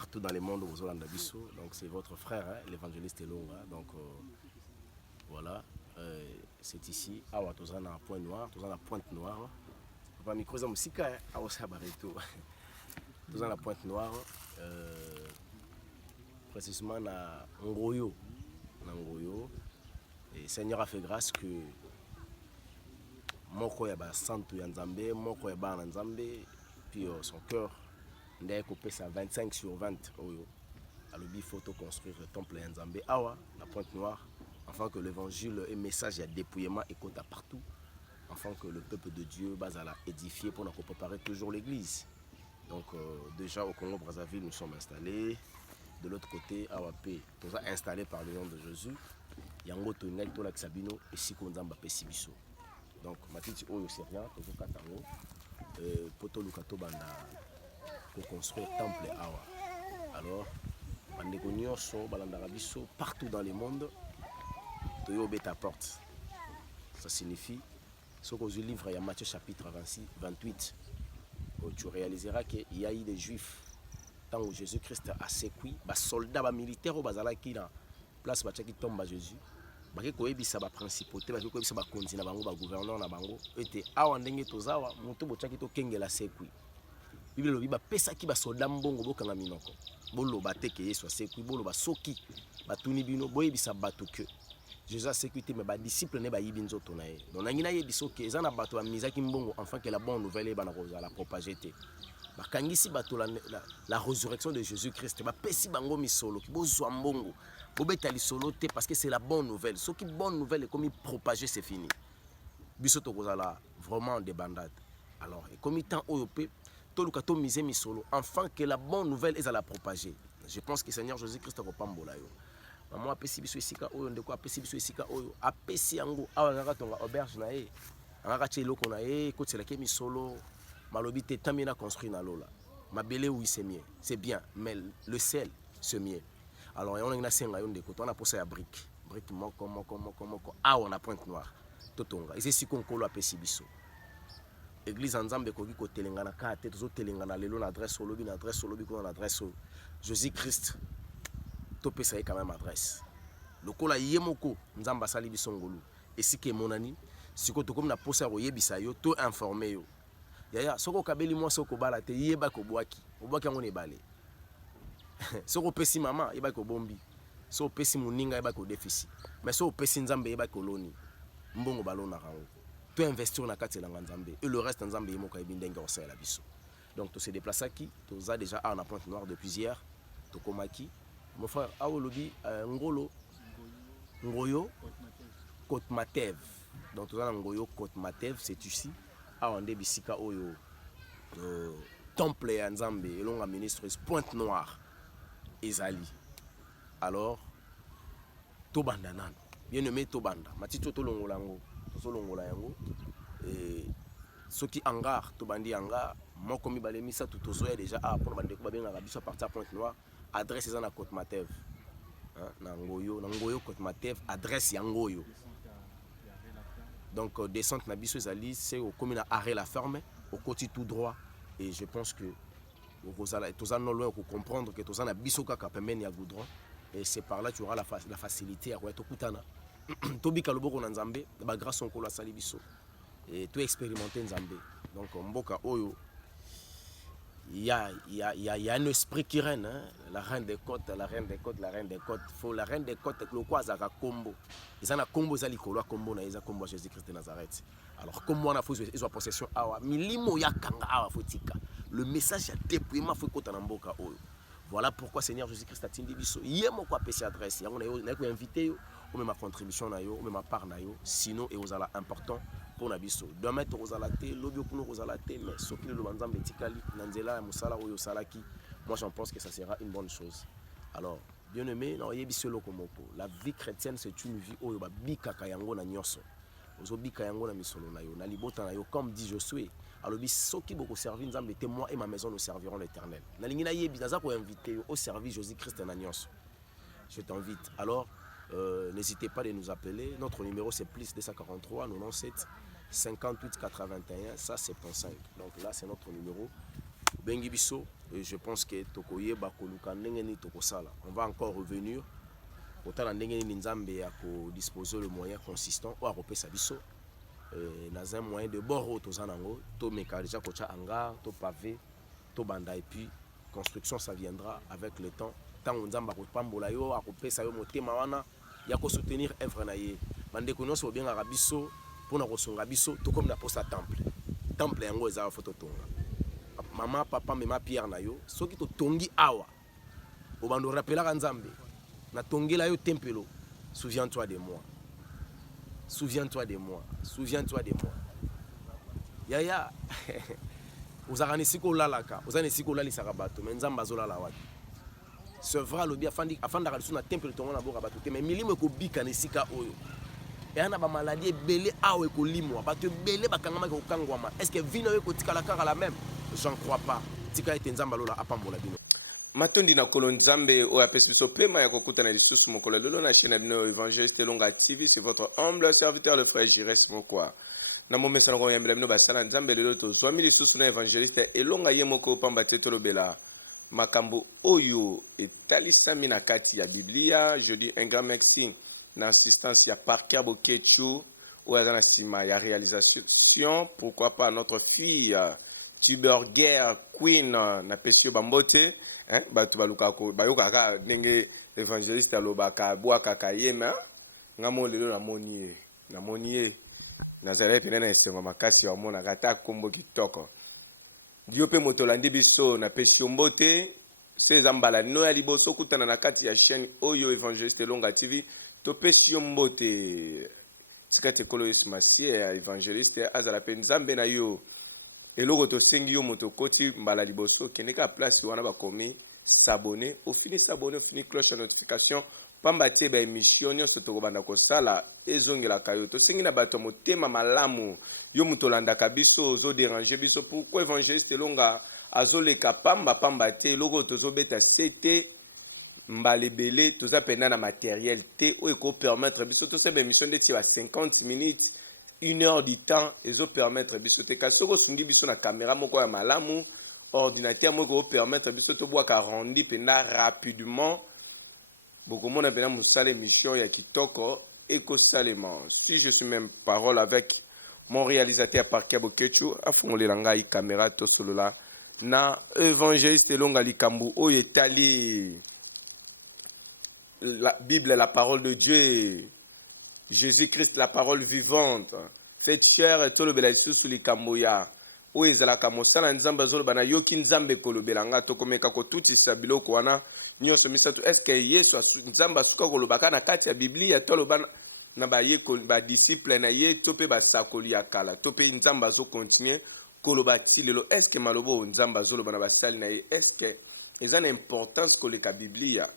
partout dans le monde aux Hollandais Bissau. Donc c'est votre frère, hein, l'évangéliste Elonga. Donc voilà, c'est ici. Ah ouais, tous en a point noir, tous en a pointe noire. Papa micro za musika, ah ouais ça barreto. Tous en a pointe noire. Précisément na Ngoyo, et Seigneur a fait grâce que moko ya ba santo ya Nzambe, moko ya ba na Nzambe, puis son cœur ndé coupé ça 25 sur 20 oyo. Alobi photo construire le temple ya Nzambe awa la pointe noire afin que l'évangile et message ya dépouillement écoute partout, afin que le peuple de Dieu bazala édifié pour nous préparer toujours l'église. Donc déjà au Congo Brazzaville nous sommes installés. De l'autre côté, AWP, tout ça installé par le nom de Jésus. Yango Tonek, Tolak Sabino, et Sikonzamba Pessibiso. Donc, Matiti Oyo Serian, Tozo Katango, Poto Lukato Banda, pour construire temple Awa. Alors, Bandeko Nyonso, Balandarabiso, partout dans le monde, Toyo Beta porte. Ça signifie, ce que je livre, il y a Matthieu chapitre 26, 28, où tu réaliseras qu'il y a eu des Juifs. Tant où Jésus-Christ a sécuit, les soldats, les militaires, qui na place qui tombe à Jésus, qui koyebisa ba principauté, qui koyebisa ba continent bango, ba gouverneur na bango, était awa ndenge tozawa, moto bochaki to kengela sécuit. Bible lobi ba pesa ki ba soldats mbongo bokanga minoko. Bolo ba teke Yesu a sécuit, bolo ba soki ba tuni bino boyebisa bato que Jésus a sécuité mais ba disciple ne ba yibi nzoto na ye. Donc nangina yebiso ke ezana bato ba mizaki mbongo enfin que la bonne nouvelle ba na koza la propager. La résurrection de Jésus-Christ, parce que c'est la bonne nouvelle. Ce qui est bonne nouvelle est comme il propager, c'est fini. Vraiment des bandades. Alors, comme il temps enfin que la bonne nouvelle est à la propager. Je pense que le Seigneur Jésus-Christ a pambola yo. Maman apesi biso esika oyo ndeko apesi biso esika oyo apesi yango awa ngaka tonga auberge na ye. Ngaka tshelo kona ye ko tsela ke misolo. Malobi te tamina construit na lola. Mabele oui c'est mieux, c'est bien, mais le sel c'est mieux. Alors on a une senga yonde ko on a posé à brique moko ah on a pointe noire totonga et c'est si qu'on kolo apesi biso. Église Nzambe ko ko telengana ka te to telengana lelo na adresse olobi na adresse olobi ko na adresse Jésus-Christ to pesa quand même adresse. Lokola yemoko Nzamba sali biso ngolu et si ke monani siko to comme na posé ro yebisa yo to informer yo. Yaya, soko kabeli moi soko balate yeba ko boaki. Oboaki yango ne balé. Soko pesi mama yeba ko bombi. Soko pesi muninga yeba ko déficit. Mais soko pesi Nzambe yeba ko loni. Mbongo balona rango. Tu investir na kati la Nzambe et le reste Nzambe yemo ka yebindenga osa la biso. Donc tu se déplaces qui, tu as déjà à la pointe noire depuis hier. Tu komaki. Mon frère Awolobi Ngolo Ngoyo Côte Matev. Donc tu as Ngoyo Côte Matev, c'est ici. Awande bisika oyo temple ya Nzambe elonga ministre pointe noire ezali. Alors tobanda nano bien aimé tobanda matito tolongola yango tolongola yango et soki hangar tobandi hangar moko mibale misatu tozoya déjà pour bande ko babenga biso partir pointe noire adresse eza na Côte Matev na Ngoyo Côte Matev adresse ya Ngoyo. Donc descente na biso ezali c'est au commune à Arrêt la ferme au côté tout droit et je pense que tous en loin pour comprendre que tous en a biso kaka pembeni ya goudron et c'est par là tu auras la facilité à to kutana tobika loboko na Nzambe ba grâce on ko la sali biso et tout expérimenter Nzambe. Donc mboka oyo il y a un esprit qui règne, hein? La reine des côtes, la reine des côtes, la reine des côtes. Faut la reine des côtes, le quoi ça combo. Ils ont un combo zali kolo combo na isa combo Jésus-Christ de Nazareth. Alors comme on a fait ils ont possession awa milimo ya kanga awa fotika. Le message a déploiement faut kota na mboka oyo. Voilà pourquoi Seigneur Jésus-Christ a tindi biso. Yemo ko apesi adresse. On a ko inviter yo, ou même ma contribution na yo, ou même ma part na yo, sinon et aux ala important. Pour Nabiso. Demain, tu vas alater, l'obio pour nous alater, mais ce qui le manzam betikali, nanzela, musala ou yosalaki, moi j'en pense que ça sera une bonne chose. Alors, bien aimé, la vie chrétienne c'est une vie où bika kayango na nyoso. Ozo bika yango na misolo na yo, na libota na yo, comme dit Josué. Alors, soki boko servir nzambe te moi et ma maison nous servirons l'Éternel. Na lingina yebi naza ko inviter au service Jésus-Christ na nyoso. Je t'invite. Alors, n'hésitez pas de nous appeler. Notre numéro c'est plus 243 97 58 81, ça c'est 5. Donc là c'est notre numéro. Bengi biso, Et je pense que Tokoye Bakoluka Nengeni Tokosala. On va encore revenir. Autant Nengeni Nzambe a disposer le moyen consistant ou à repérer sa biso. Dans un moyen de bord aux Zanango, to meka déjà kocha hangar, to pavé, to banda et puis construction ça viendra avec le temps. Tant on Nzamba ko pambola yo, a repérer sa yo motema wana, ya ko soutenir œuvre na ye. Bande ko nyonso bien nga biso pour na kosunga biso to comme na posa temple. Temple yango eza photo tonga. Maman, papa, mema Pierre na yo, soki to tongi awa, obando rappela Nzambe, na tongi la yo tempelo, souviens-toi de moi. Souviens-toi de moi. Souviens-toi de moi. Yaya, uzakani siko lalaka, uzakani siko lali sakabato, mais Nzamba zola la wati. C'est vrai le bien afanda kalisu na tempelo tongo na boka bato te, mais milimo ko bika ne sika oyo. Et on a ba maladie belé awe ko limwa, bato belé bakangama ko kangwama. Est-ce que vino yo ko tikala kaka la même? J'en crois pas. Tika ete Nzamba lola apambola bino. Matondi na kolo Nzambe o apesi biso pema ya kokuta na lisusu mokolo lelo na chaîne bino Évangéliste Elonga TV, c'est votre humble serviteur le frère Jires Mokwa. Na momesa ngo yambela bino basala Nzambe lelo to zwami lisusu na Évangéliste Elonga ye moko pamba teto lobela makambo oyo etalisami na kati ya Biblia. Je dis un grand merci na assistance ya Parker Bokechu ou à la sima ya réalisation, pourquoi pas notre fille Tuberger Queen na pesio bambote. Batu baluka ko bayoka ka ndenge Évangéliste alobaka bwaka kayema ngamo lelo na moniye Nazareth nena esengo makasi ya mona kata kombo kitoko dio pe motolandi biso na pesio mbote seza mbala no ya liboso kutana na kati ya chaîne oyo Évangéliste Elonga TV to pesio mbote sikate kolo ismasie ya Évangéliste azala pe Nzambe na yo eloko to sengi yo moto koti mbala liboso keneka place wana bakomi s'abonner au fini s'abonner au fini cloche de notification pamba te ba émission nyonso to kobanda ko sala ezongela kayo to sengi na bato motema malamu yo mutolanda kabiso zo déranger biso pourquoi Évangéliste Elonga azoleka pamba te eloko to zo beta CT mbalebele to za pena na matériel te o ko permettre biso to se ba émission de ti ba 50 minutes 1 heure du temps ezo permettre biso te ka soko sungi biso na caméra moko ya malamu ordinateur moko permettre biso to bwa ka rendi pena rapidement beaucoup mona pena musala émission ya kitoko eko salema. Si je suis même parole avec mon réalisateur Parker Bokechu afongolela ngai caméra to solola na Évangéliste Elonga likambu oyo etali la Bible, la parole de Dieu, Jésus-Christ, la parole vivante. Faites chair tout le belaïsou sous les kamboya. Ou ezalaka mosala Nzambe azoloba na yoki Nzambe kolobela nga to komeka ko tuti sabilo ko wana nyonso misatu. Est-ce que Yesu Nzambe asuka kolobaka na kati ya Biblia to loba na ba ye ko ba disciple na ye to pe ba sakoli ya kala to pe Nzambe azo continuer koloba tilelo. Est-ce que malobo Nzambe azoloba na ba sali na ye? Est-ce que ezana importance ko leka Biblia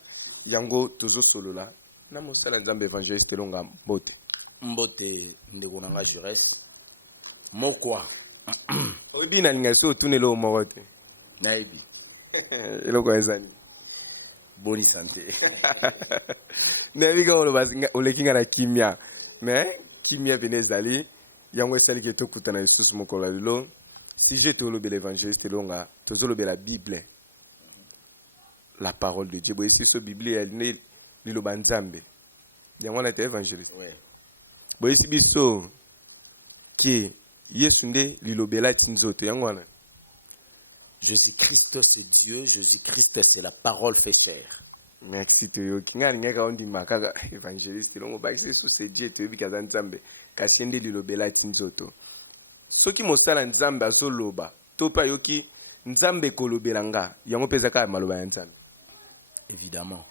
yango tozo solola na mosala Nzambe Évangéliste Elonga mbote Mbote ndeko nanga Jures mokwa obi na linga so tunelo mwote naibi eloko ezani boni santé nabiga olekinga na kimia mais kimia venezali yango esali ke tokutana lisusu mokolo lelo si je tolobela Évangéliste Elonga tozolobela la Bible, la parole de Dieu. Boyesi so Biblia elle liloba Nzambe yango na te Évangéliste boyesi biso ki Yesu nde lilobela tinzoto yango wana. Jésus-Christ c'est Dieu, Jésus-Christ c'est la parole fait chair. Merci to yo kinga ngaka ondi makaka Évangéliste longo ba Yesu c'est Dieu to bikaza Nzambe kasi nde lilobela tinzoto soki mosala Nzambe azoloba to pa yoki Nzambe kolobela nga yango peza ka maloba ya Nzambe évidemment.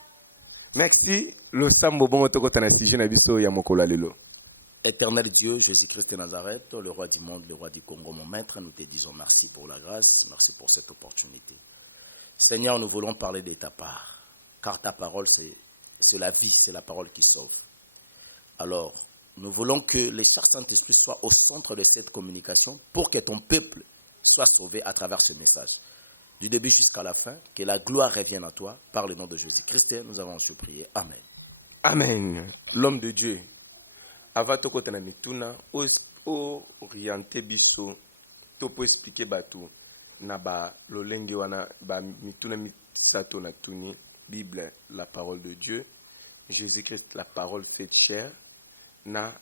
Merci lo sambo bongo tokota na sujet na biso ya mokolo lelo. Éternel Dieu, Jésus-Christ de Nazareth, le roi du monde, le roi du Congo, mon maître, nous te disons merci pour la grâce, merci pour cette opportunité. Seigneur, nous voulons parler de ta part, car ta parole, c'est la vie, c'est la parole qui sauve. Alors, nous voulons que les chers Saint-Esprit soient au centre de cette communication pour que ton peuple soit sauvé à travers ce message. Du début jusqu'à la fin, que la gloire revienne à toi. Par le nom de Jésus-Christ, nous avons su prier. Amen. Amen. L'homme de Dieu. Avant de mituna orienter biso to po expliquer batou na ba lolenge wana ba mituna misato na tuni Bible, la parole de Dieu, Jésus-Christ, la parole faite chair, na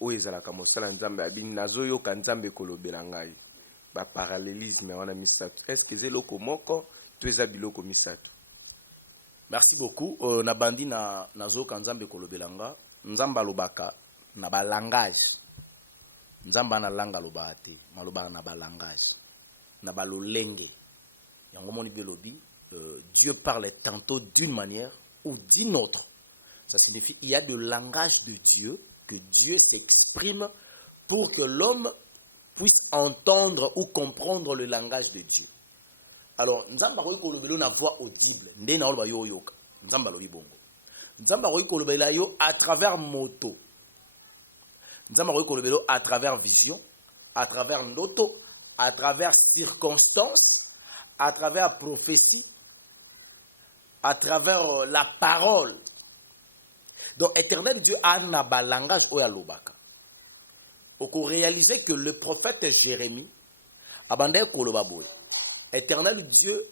oezalaka mosala nzambe abi nazoyoka nzambe kolobela ngai ba parallélisme wana misato. Est-ce que zeloko moko to eza biloko misato? Merci beaucoup. Na bandi na nazoyoka nzambe kolobela nga nzambe alobaka na ba langage. Nzamba na langa loba te, maloba na ba langage. Na ba lolenge. Yango moni belobi, Dieu parle tantôt d'une manière ou d'une autre. Ça signifie il y a de langage de Dieu, que Dieu s'exprime pour que l'homme puisse entendre ou comprendre le langage de Dieu. Alors, nzamba ko kolobela na voix audible, nde na loba yo yoka. Nzamba lobi bongo. Nzamba ko kolobela yo à travers moto. Nzamba ko kolobela à travers vision, à travers ndoto, à travers circonstances, à travers prophétie, à travers la parole. Donc, éternel Dieu a un langage oya lobaka. Oko réaliser que le prophète Jérémie abandé koloba boy. Éternel Dieu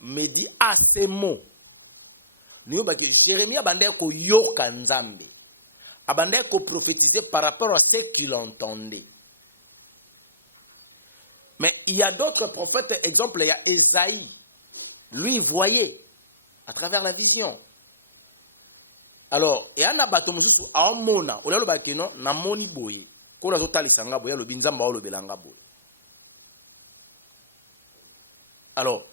me dit à ces mots. Nous que Jérémie abandé ko yoka nzambe. Abandé ko prophétiser par rapport à ce qu'il entendait. Mais il y a d'autres prophètes, exemple, il y a Esaïe. Lui, il voyait à travers la vision. Alors, il y a un bateau mususu a mona, o lelo bakeno na moni boye. Ko la totali sanga boye lo binzamba o lo belanga boye. Alors,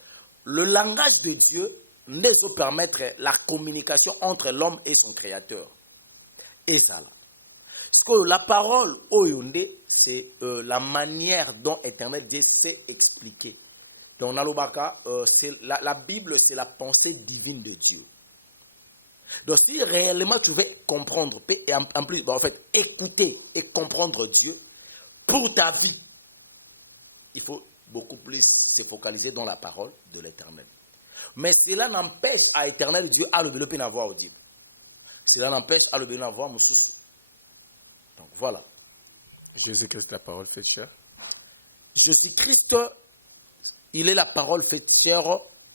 le langage de Dieu ne peut permettre la communication entre l'homme et son créateur. Et ça là. Parce que la parole oyonde, c'est la manière dont Éternel Dieu sait expliquer. Donc, Nalobaka, la Bible, c'est la pensée divine de Dieu. Donc, si réellement tu veux comprendre, et en plus, en fait, écouter et comprendre Dieu pour ta vie, il faut beaucoup plus se focaliser dans la parole de l'Éternel. Mais cela n'empêche à l'Éternel Dieu à le développer une voix audible. Cela n'empêche à le développer une voix moussoussou. Donc, voilà. Jésus-Christ, la parole faite chair. Jésus-Christ, il est la parole faite chair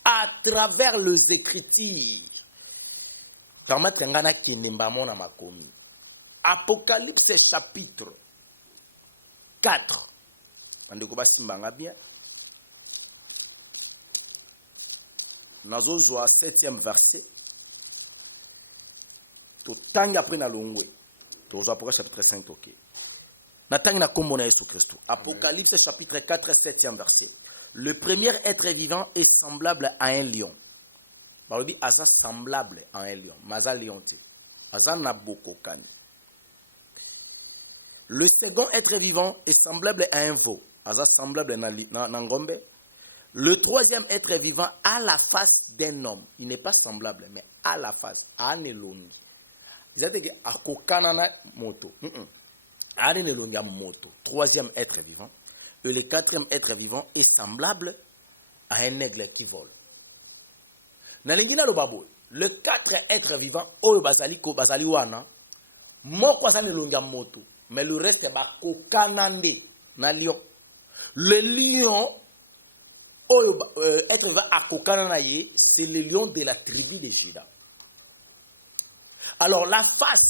à travers les Écritures. Permettre ngana kinemba mona makomi. Apocalypse chapitre 4. Andeko basimbanga bien. Nazo zoa 7e verset. To tangi après na longwe. To zoa Apocalypse chapitre 5 ok. Na tangi na kombo na Yesu Christ. Apocalypse chapitre 4 7e verset. Le premier être vivant est semblable à un lion. On dit Aza semblable à un lion. Maza lionte. Aza nabokokani. Le second être vivant est semblable à un veau. Aza semblable à ngombe. Le troisième être vivant a la face d'un homme. Il n'est pas semblable, mais a la face. Anelongi. C'est-à-dire que akokana na moto. Anelongi a moto. Troisième être vivant. Et le quatrième être vivant est semblable à un aigle qui vole. Le 4 êtres vivants, oyo bazali wana, moko azali longa moto, mais le reste est kokanande na lion. Le lion, oyo être vivant a kokanana ye, c'est le lion de la tribu de Juda. Alors la face,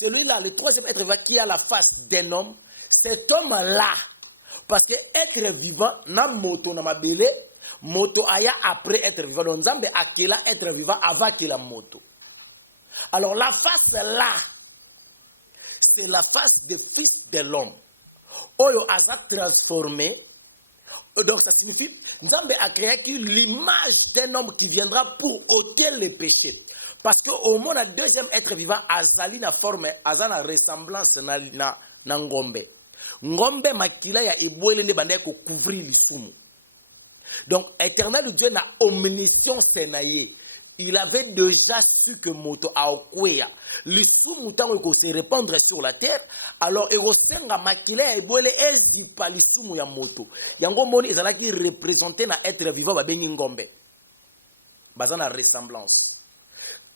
celui-là, le troisième être vivant qui a la face d'un homme, cet homme-là, parce que être vivant, na moto na mabele, moto aya après être vivant. Donc Nzambe akela être vivant avant qu'il la moto. Alors la face là, c'est la face du fils de l'homme. Oyo aza transformé. Donc ça signifie Nzambe a créé l'image d'un homme qui viendra pour ôter les péchés. Parce qu'au moins le deuxième être vivant azali na forme, azana ressemblance na ngombe. Ngombe makila ya ebwele nde bande ko couvrir lisumu. Donc, éternel Dieu n'a omniscience naye. Il avait déjà su que moto a okwea. Le sous-mouton ko se répandre sur la terre. Alors, egosenga makila ebwele ezipa lisumu ya moto. Yango moni ezalaki représenter na être vivant babengi ngombe. Bazana ressemblance.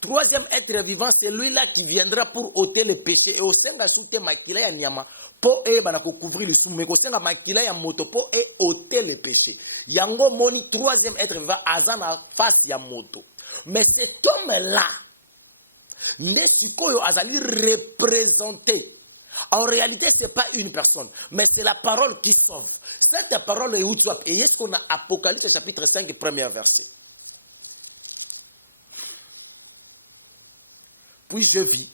Troisième être vivant, c'est lui-là qui viendra pour ôter les péchés. Et au senga soute makila ya nyama, po e banako couvrir le sou, mais au senga makila ya moto, po e ôter les péchés. Yango moni, troisième être vivant, azana face ya moto. Mais cet homme-là, Nesikoyo azali représenté. En réalité, ce n'est pas une personne, mais c'est la parole qui sauve. Cette parole est où tu as. Et est-ce qu'on a Apocalypse chapitre 5, premier verset. Puis je vis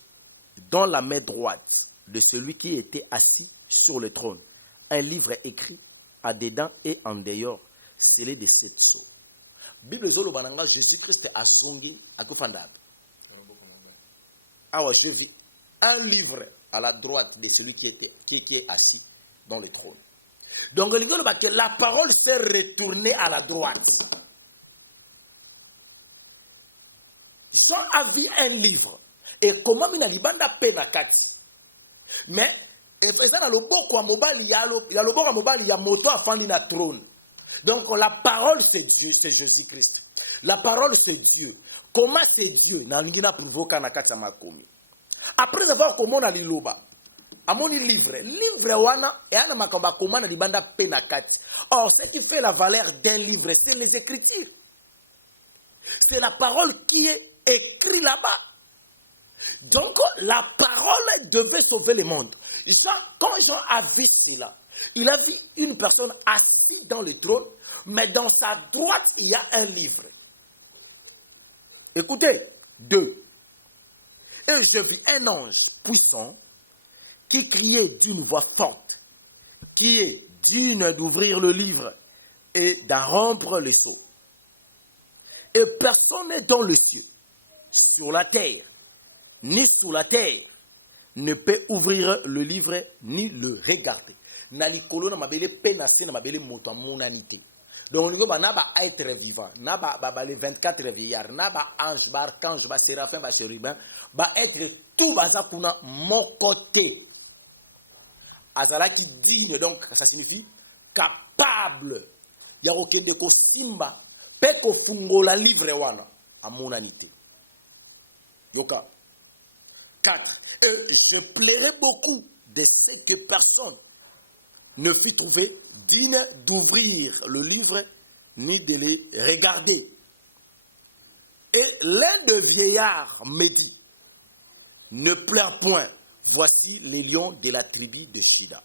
dans la main droite de celui qui était assis sur le trône un livre écrit à dedans et en dehors, scellé de 7 sceaux. Bible zolo bananga Jésus-Christ a zongi à kofandab. Ah ouais, je vis un livre à la droite de celui qui est assis dans le trône. Donc la parole s'est retournée à la droite. Jean a vu un livre. Et comment il a libanda penakati. Mais et ça dans le boko mobile il y a le boko mobile il y a moto à fandi na trône. Donc la parole c'est Dieu, c'est Jésus-Christ. La parole c'est Dieu. Comment c'est Dieu? Na lingina provoka na kati ya makomi. Après avoir comment na liloba. Amoni livre wana et ana makamba comment na libanda penakati. Or ce qui fait la valeur d'un livre c'est les écritures. C'est la parole qui est écrite là-bas. Donc, la parole devait sauver le monde. Quand Jean a vu cela, il a vu une personne assise dans le trône, mais dans sa droite, il y a un livre. Écoutez, 2. Et je vis un ange puissant qui criait d'une voix forte, qui est digne d'ouvrir le livre et d'en rompre les sceaux. Et personne n'est dans le ciel, sur la terre, ni sous la terre, ne peut ouvrir le livre ni le regarder. Nalikolo na mabele penasé na mabele moto monanité. Donc on va naba être vivant, naba les 24 vieillards, naba ange, ba archange, ba séraphin, ba chérubin, ba être tout baza kuna mon côté. Azala qui digne, donc ça signifie capable. Ya okende ko simba, pe ko fungola livre wana a monanité. Yoka 4. Et je plairais beaucoup de ce que personne ne fut trouvé digne d'ouvrir le livre ni de les regarder. Et l'un des vieillards me dit, ne pleure point, voici les lions de la tribu de Juda.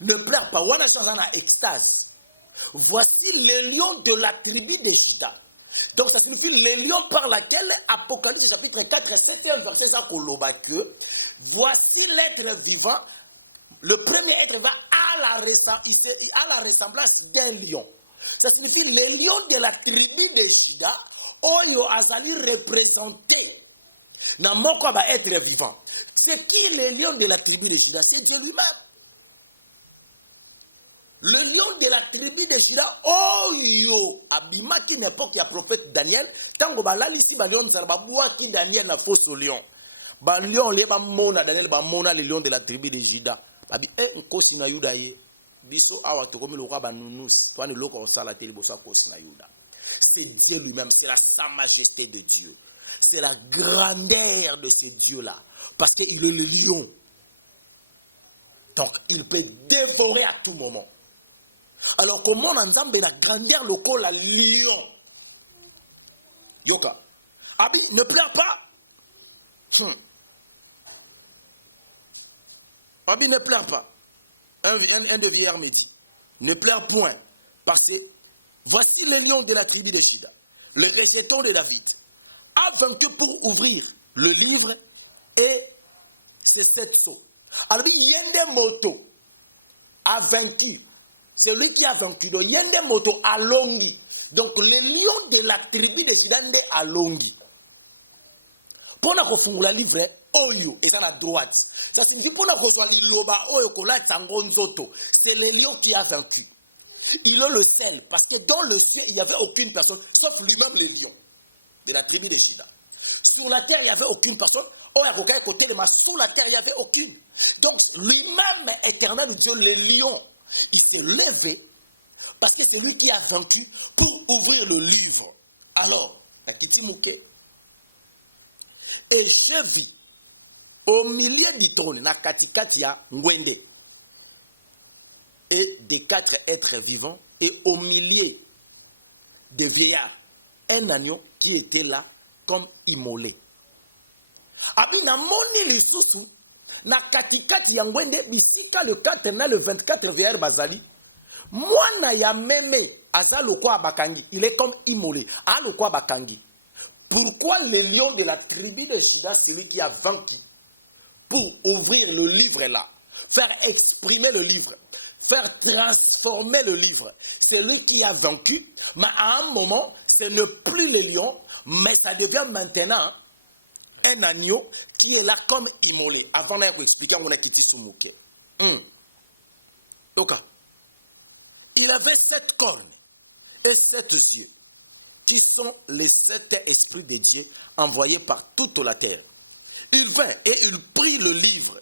Ne pleure pas, wana dans extase. Voici les lions de la tribu de Juda. Donc ça signifie les lions par laquelle Apocalypse chapitre 4, verset 1, verset que voici l'être vivant, le premier être vivant à la ressemblance d'un lion. Ça signifie les lions de la tribu de Juda, Oyo Azali représenté. Dans mon corps va être vivant. C'est qui les lions de la tribu de Juda? C'est Dieu lui-même. Le lion de la tribu de Juda, Oyo, abimaki n'importe qui prophète Daniel, tango balali ici, lion qui Daniel na fausse lion. Ba lion, les ba mona Daniel, ba mona les lions de la tribu de Juda. Babi, nkosi na Yuda ye. Biso awa to komi lokwa ba nunus, toi ne lokwa osala teli boso kosi na Yuda. C'est Dieu lui-même, c'est la sa majesté de Dieu. C'est la grandeur de ce Dieu-là. Parce qu'il est le lion. Donc, il peut dévorer à tout moment. Alors, comment on entend la grandeur locale, la lion? Yoka. Abi, ne pleure pas. Abi, ne pleure pas. Un de vieillard me dit, ne pleure point. Parce que voici le lion de la tribu de Juda, le rejeton de David, a vaincu pour ouvrir le livre et ses 7 sceaux. Alors, Yende Moto a vaincu. Celui qui a vaincu, donc Yende Moto a longi. Donc, le lion de la tribu de Juda a longi. Pour la confondre le livre, Oyo est à la droite. Ça signifie pour la confondre le loba, Oyo kola tangonzoto. C'est le lion qui a vaincu. Il est le seul, parce que dans le ciel, il n'y avait aucune personne, sauf lui-même le lion de la tribu de Juda. Sur la terre, il n'y avait aucune personne. Sur la terre, il n'y avait aucune. Donc, lui-même, éternel Dieu, le lion, il s'est levé parce que c'est lui qui a vaincu pour ouvrir le livre Alors, la Titi Mouké. Et j'ai vu, au milieu du trône, na Katikatia Ngwende, et des 4 êtres vivants, et au milieu des vieillards, un agneau qui était là comme immolé. Abi na moni lisusu, na Katikati ya Ngwende, bisika le 4 na le 24 vieillards bazali, mwana ya meme, aza lokwa bakangi, il est comme immolé, a lokwa bakangi. Pourquoi le lion de la tribu de Juda, celui qui a vaincu, pour ouvrir le livre là, faire exprimer le livre, faire transformer le livre, celui qui a vaincu, mais à un moment, ce n'est plus le lion, mais ça devient maintenant un agneau qui est là comme immolé. Avant de vous expliquer, on a quitté ce mot. Donc, il avait 7 cornes et 7 yeux, qui sont les 7 esprits de Dieu envoyés par toute la terre. Il vint et il prit le livre.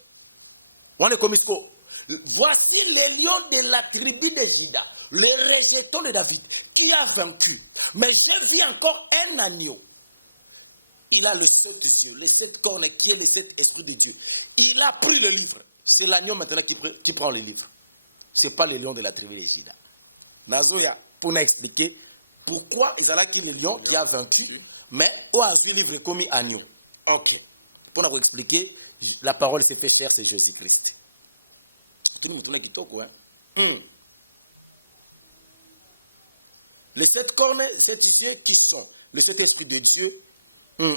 Voici le lion de la tribu de Juda, le rejeton de David, qui a vaincu. Mais j'ai vu encore un agneau. Il a les 7 yeux, les 7 cornes, qui est les 7 esprits de Dieu. Il a pris le livre. C'est l'agneau maintenant qui prend le livre. Ce n'est pas le lion de la tribu de Juda. Nazoya, pour nous expliquer pourquoi il y a le lion qui a vaincu, mais où a vu le livre comme agneau. Ok. Pour nous expliquer, la parole s'est fait chair, c'est Jésus-Christ. Les 7 cornes, les 7 yeux qui sont les 7 esprits de Dieu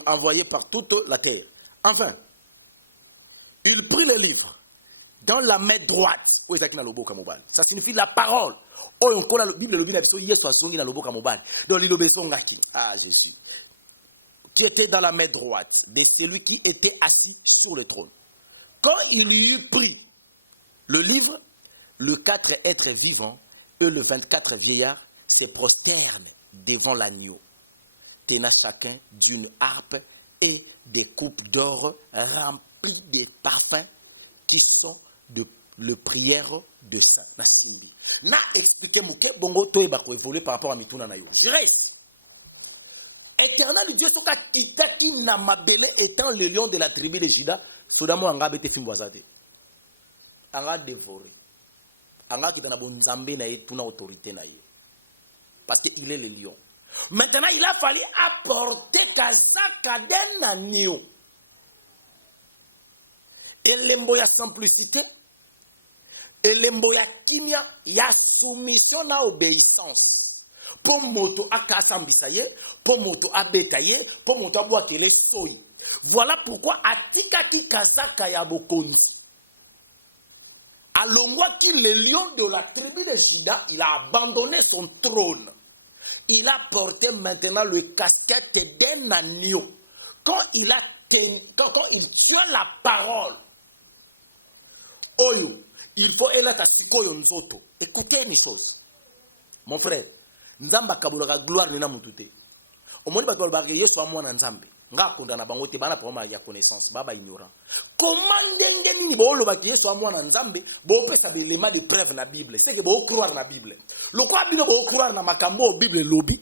envoyés par toute la terre. Enfin, il prit le livre dans la main droite. Ça signifie la parole. La Bible ah, Jésus. Qui était dans la main droite de celui qui était assis sur le trône. Quand il y eut pris le livre, le 4 êtres vivants et le 24 vieillards se prosternent devant l'agneau, tenant chacun d'une harpe et des coupes d'or remplies de parfums qui sont de le prière de Saint Nassimbi. Na expliqué mouké bongo to eba ko évoluer par rapport à mituna na yo. Je reste. Éternel Dieu soka kitaki na mabele étant le lion de la tribu de Juda, sodamo anga bete fimbwazate. Anga dévoré. Anga kitana bonzambe na ye tuna autorité na ye. Parce qu'il est le lion. Maintenant, il a fallu apporter kazaka d'un agneau. Et l'emboya simplicité, et l'emboya kimia, il y a soumission à obéissance. Pour moto à kasambisaye, pour moto à bétaye, pour moto à boitele soy. Voilà pourquoi atikaki kazaka ya bokonzi. Alongwa qui le lion de la tribu de Juda, il a abandonné son trône. Il a porté maintenant le casquette d'un agneau. Quand il tient la parole, Oyo, il faut elata sikoyo nzoto. Écoutez une chose. Mon frère, nzamba kabulaka gloire nina mutute. Omoni bato balobaka Yesu amwana nzambe. Nga kondana bango te bana problème ya connaissance, baba ignorant. Comment ndenge nini bolobaka Yesu amwana nzambe, bo pesa belema de preuve na Bible. C'est que bo croire na Bible. Lokwa bino bo croire na makambo Bible lobi.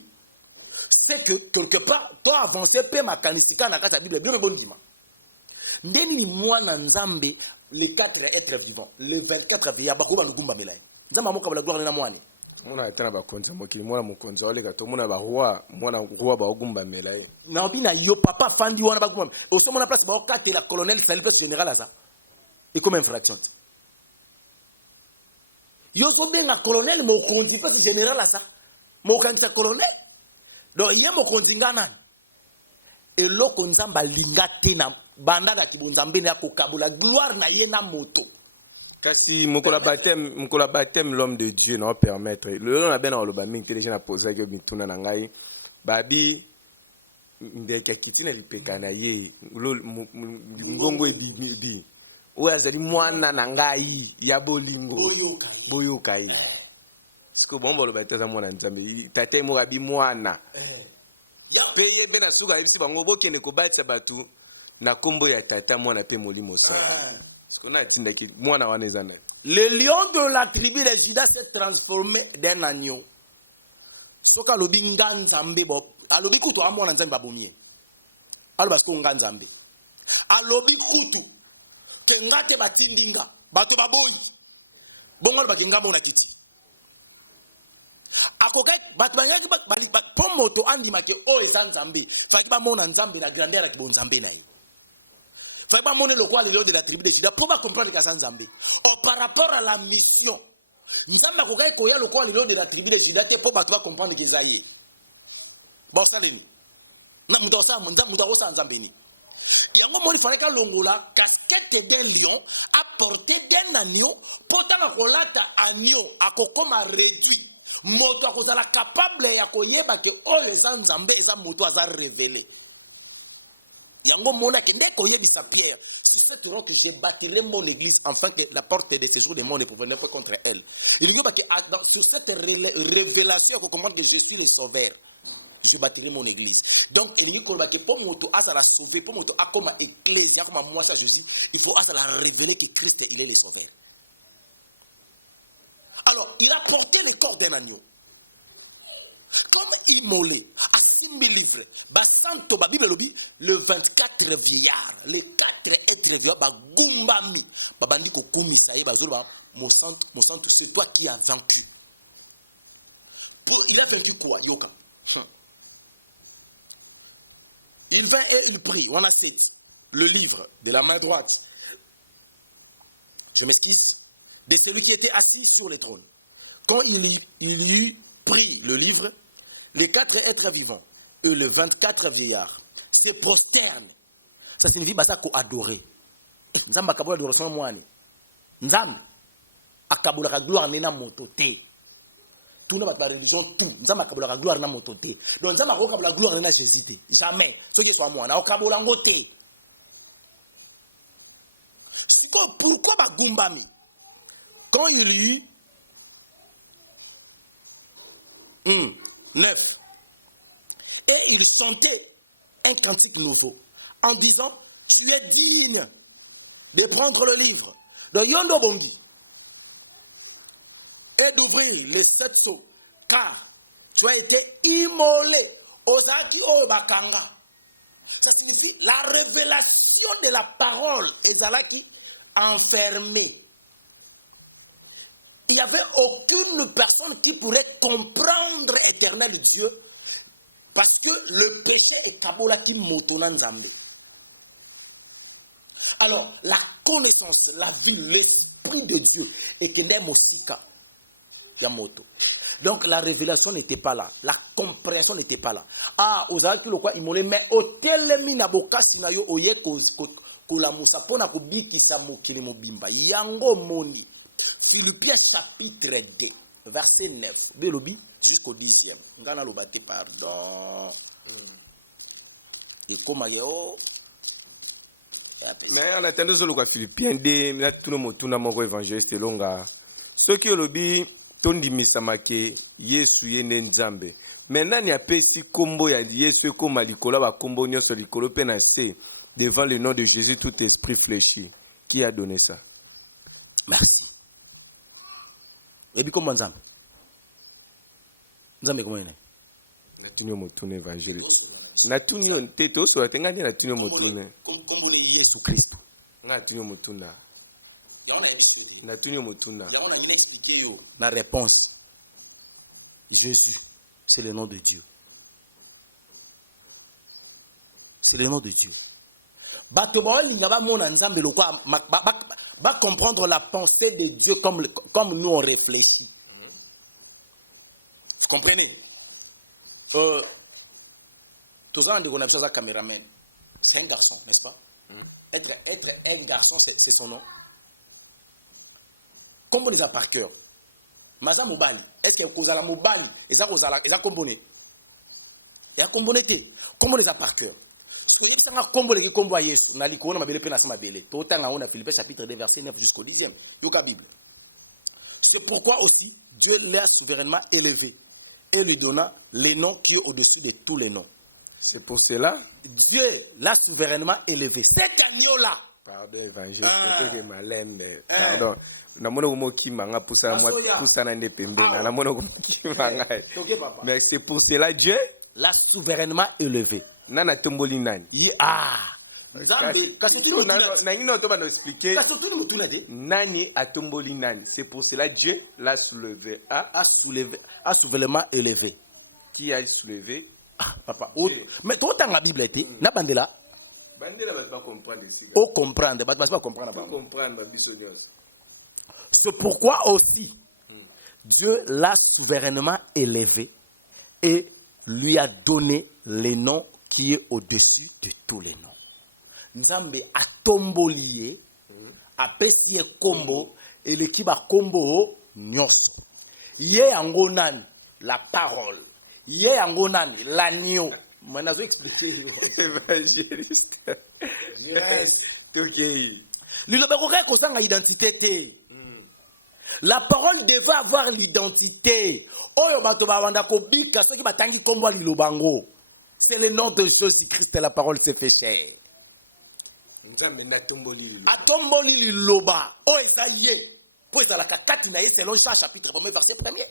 C'est que quelque part toi avancer pe makanisika na kata Bible bien bondima. Ndeni mwana nzambe les 4 êtres vivants, les 24 vieillards, bakoba lugumba melai. Nzamba moka bala gloire na mwani. Mona tena bakonza mokili mwana mokonza oleka to mona ba roi mwana roi ba ogumba melai. Na bina yo papa fandi wana bagumba. Au sommet na place ba okate la colonel Salibes général aza. Et comme infraction. Yo so benga colonel mokonzi parce général aza. Mokanza colonel. Donc yé mokonzi ngana. Et loko nzamba linga tena banda da kibunzambe na kokabula gloire na ye na moto. Kasi mukola baptême l'homme de Dieu non permettre. Le on a bien en loba mingi déjà na poser que mituna na ngai babi ndeka kitina lipeka na ye ngongo ebibi. Oya zali mwana na ngai ya bolingo. Boyoka yi. Siko bombo loba teza mwana nzambe. Tate mo babi mwana. Peye bena suka ibisi bango bokene ko batsa batu na kombo ya tata mwana pe molimo sa. Le lion de la tribu de Juda s'est transformé d'un agneau. soki alobi nga nzambe bo alobi kutu amona nzambe babomie aloba siko nga nzambe alobi kutu ke nga te batindi nga bato baboyi bongo aloba ke nga mona kiti akokai bato bangaki po moto andimake oyo eza nzambe faki bamona nzambe na grandeur ya kibonzambe na ye faki bamone lokola lelo de la tribu de Juda po bacomprendre ke aza nzambe par rapport à la mission nzambe akokai koya lokola lelo de la tribu de Juda te po bato bacomprendre ke eza ye baosalemi moto akosala nzambe ni yango moni falaki alongola casquette d'un lion apporter d'un agneau po tanga kolata agneau akokoma réduit moto akozala capable ya koyeba ke oyo eza nzambe eza moto aza révélé yango monaki nde koyebisa Pierre sur cette roque je bâtirai mon église afin que la porte de séjour des mondes ne pouvait pas contre elle il y a sur cette révélation qu'on comprend que je suis le sauveur je bâtirai mon église donc il y a que pour moto azala sauver pour moto akoma église akoma moi ça Jésus il faut azala révéler que Christ il est le sauveur. Alors, il a porté le corps d'un agneau. Comme immolé à 6 000 livres, Basanto, Bible lobby, le 24 vieillards, les 4 êtres vieillards, Bagumbami, Babandi Kokumi, Saïe, Bazola, mon sang, c'est toi qui as vaincu. Il a vaincu quoi, Yoka? Il vint et il prit, on a fait le livre de la main droite. Je m'excuse. De celui qui était assis sur le trône. Quand il eut pris le livre, les 4 êtres vivants et les 24 vieillards se prosternent. Ça signifie basa ko adorer. Nzamba akabola adoration mwani. Nzamba akabola ka gloire nena moto te. Tout na ba religion tout. Nzamba akabola ka gloire na moto te. Donc nzamba ko akabola gloire nena Jésus te. Jamais. Ce qui est toi moi na akabola ngo te. Pourquoi ba gumbami? Quand il y eut 9, et il sentait un cantique nouveau, en disant, tu es digne de prendre le livre de Yondo Bongi et d'ouvrir les 7 seaux, car tu as été immolé aux Aki Obakanga. Ça signifie la révélation de la parole Ezalaki enfermée. Il n'y avait aucune personne qui pourrait comprendre éternel Dieu parce que le péché est Kabola qui motona Nzambe. Alors, la connaissance, la vie, l'esprit de Dieu et Kende Mosika, Yamoto. Donc, la révélation n'était pas là. La compréhension n'était pas là. Ah, aux qui le quoi immolé, mais au telemina boka sinayo oye ko la musa pona ko bikisa mokili mobimba. Yango moni. Philippiens chapitre 2, verset 9, Belobi jusqu'au 10e. Ngana lobate pardon. Et comment yo? Mais en attendant ce que Philippiens 2, na tout le monde tuna moko évangéliste longa. Ceux qui lobi tondi misamake Yesu yene Nzambe. Maintenant il y a pesi kombo ya Yesu comme likolo ba kombo nyoso likolo pe na se devant le nom de Jésus tout esprit fléchi. Qui a donné ça? Merci. Et puis comment Nzambe? Nzambe comment il est? Natunyo motune évangéliste. Natunyo teto so atengani natunyo motune. Comment il est Jésus Christ? Natunyo motuna. Natunyo motuna. La réponse. Jésus, c'est le nom de Dieu. C'est le nom de Dieu. Bato ba linga ba mona Nzambe lokwa va comprendre la pensée de Dieu comme nous on réfléchit. Vous comprenez? Tout ça, on appelle ça caméraman. C'est un garçon, n'est-ce pas? Être un garçon, c'est son nom. Comment on les a par cœur? Maza Mobali, est-ce que vous avez Mobali? Et ça, vous avez combiné. Et à combiné, comment on les a par cœur? Combo Yesu na likona mabele pe na sama bele totanga on a Philippiens chapitre 2 verset 9 jusqu'au 10e Luka Bible. C'est pourquoi aussi Dieu l'a souverainement élevé et lui donna les noms qui est au-dessus de tous les noms. C'est pour cela Dieu l'a souverainement élevé. Cet agneau là. Pardon évangile, c'est que malende. Pardon. namona ko mokimanga poussa moi poussa na nde pembena namona ko mokimanga. Mais c'est pour cela Dieu l'a souverainement élevé. Nana tomboli nani. Nzambe kasi na ngino to bana expliquer. Kasi tout mutuna de. Nani a tomboli nani. C'est pour cela Dieu l'a soulevé. A souverainement élevé. Qui a soulevé? Papa. Mais toi dans la Bible était na bandela. Bandela va pas comprendre ici. O comprendre, va pas comprendre. Pas comprendre bisogno. C'est pourquoi aussi Dieu l'a souverainement élevé et lui a donné le nom qui est au-dessus de tous les noms. Nzambe a tombolié, a pesi kombo et l'équipe a kombo nyos. Yé angonani la parole. Yé angonani l'agneau. Moi n'a pas expliqué. Évangéliste. Yes. OK. L'ilobekore kosanga identité. La parole devait avoir l'identité. Oyo bato ba wanda ko bika soki batangi kombo lilobango. C'est le nom de Jésus-Christ, la parole s'est fait chair. Atomboli liloba. O ezaye. Po ezalaka kati na ye selon Jean chapitre 1 verset 1er.